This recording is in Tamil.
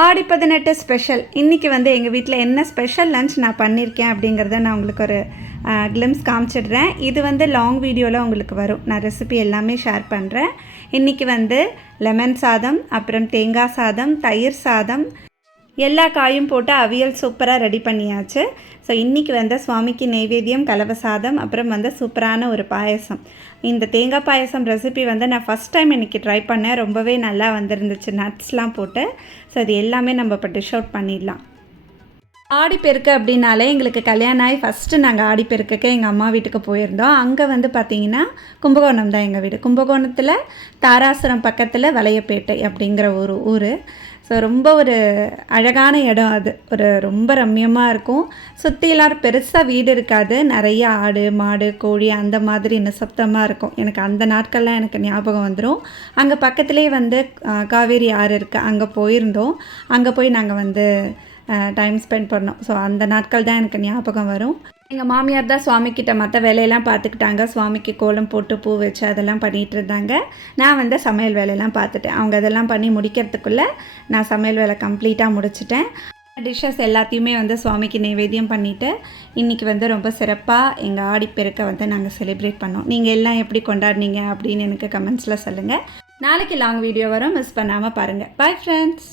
ஆடி பதினெட்டு ஸ்பெஷல் இன்றைக்கி வந்து எங்கள் வீட்டில் என்ன ஸ்பெஷல் லன்ச் நான் பண்ணியிருக்கேன் அப்படிங்கிறத நான் உங்களுக்கு ஒரு கிளிம்ஸ் காமிச்சிடுறேன். இது வந்து லாங் வீடியோவில் உங்களுக்கு வரும். நான் ரெசிபி எல்லாமே ஷேர் பண்ணுறேன் இன்றைக்கி வந்து லெமன் சாதம் அப்புறம் தேங்காய் சாதம் தயிர் சாதம் எல்லா காயும் போட்டு அவியல் சூப்பராக ரெடி பண்ணியாச்சு. ஸோ இன்றைக்கி வந்து சுவாமிக்கு நெய்வேத்தியம் கலவை சாதம் அப்புறம் வந்து சூப்பரான ஒரு பாயசம். இந்த தேங்காய் பாயசம் ரெசிபி வந்து நான் ஃபஸ்ட் டைம் இன்றைக்கி ட்ரை பண்ணேன். ரொம்பவே நல்லா வந்திருந்துச்சு. நட்ஸ்லாம் போட்டு. ஸோ அது எல்லாமே நம்ம இப்போ டிஷ் அவுட் பண்ணிடலாம். ஆடிப்பெருக்கு அப்படின்னாலே எங்களுக்கு கல்யாணம் ஆகி ஃபஸ்ட்டு நாங்கள் ஆடிப்பெருக்குக்கு எங்கள் அம்மா வீட்டுக்கு போயிருந்தோம். அங்கே வந்து பார்த்தீங்கன்னா கும்பகோணம் தான் எங்கள் வீடு. கும்பகோணத்தில் தாராசுரம் பக்கத்தில் வளையப்பேட்டை அப்படிங்கிற ஒரு ஊர். ஸோ ரொம்ப ஒரு அழகான இடம் அது. ஒரு ரொம்ப ரம்மியமாக இருக்கும். சுற்றிலாம் பெருசாக வீடு இருக்காது. நிறைய ஆடு மாடு கோழி அந்த மாதிரி நிசப்தமாக இருக்கும். எனக்கு அந்த நாட்கள்லாம் எனக்கு ஞாபகம் வந்துடும் அங்கே பக்கத்துலேயே வந்து காவேரி ஆறு இருக்குது அங்கே போயிருந்தோம். அங்கே போய் நாங்கள் வந்து டைம் ஸ்பெண்ட் பண்ணோம். ஸோ அந்த நாட்கள் தான் எனக்கு ஞாபகம் வரும். எங்கள் மாமியார் தான் சுவாமிக்கிட்ட மற்ற வேலையெல்லாம் பார்த்துக்கிட்டாங்க சுவாமிக்கு கோலம் போட்டு பூ வச்சு அதெல்லாம் பண்ணிகிட்டு இருந்தாங்க. நான் வந்து சமையல் வேலையெல்லாம் பார்த்துட்டேன் அவங்க அதெல்லாம் பண்ணி முடிக்கிறதுக்குள்ளே நான் சமையல் வேலை கம்ப்ளீட்டாக முடிச்சிட்டேன். டிஷ்ஷஸ் எல்லாத்தையுமே வந்து சுவாமிக்கு நைவேத்தியம் பண்ணிவிட்டு இன்றைக்கி வந்து ரொம்ப சிறப்பாக எங்கள் ஆடிப்பெருக்கை வந்து நாங்கள் செலிப்ரேட் பண்ணோம். நீங்கள் எல்லாம் எப்படி கொண்டாடினீங்க அப்படின்னு எனக்கு கமெண்ட்ஸில் சொல்லுங்கள் நாளைக்கு லாங் வீடியோ வரும். மிஸ் பண்ணாமல் பாருங்கள் பாய் ஃப்ரெண்ட்ஸ்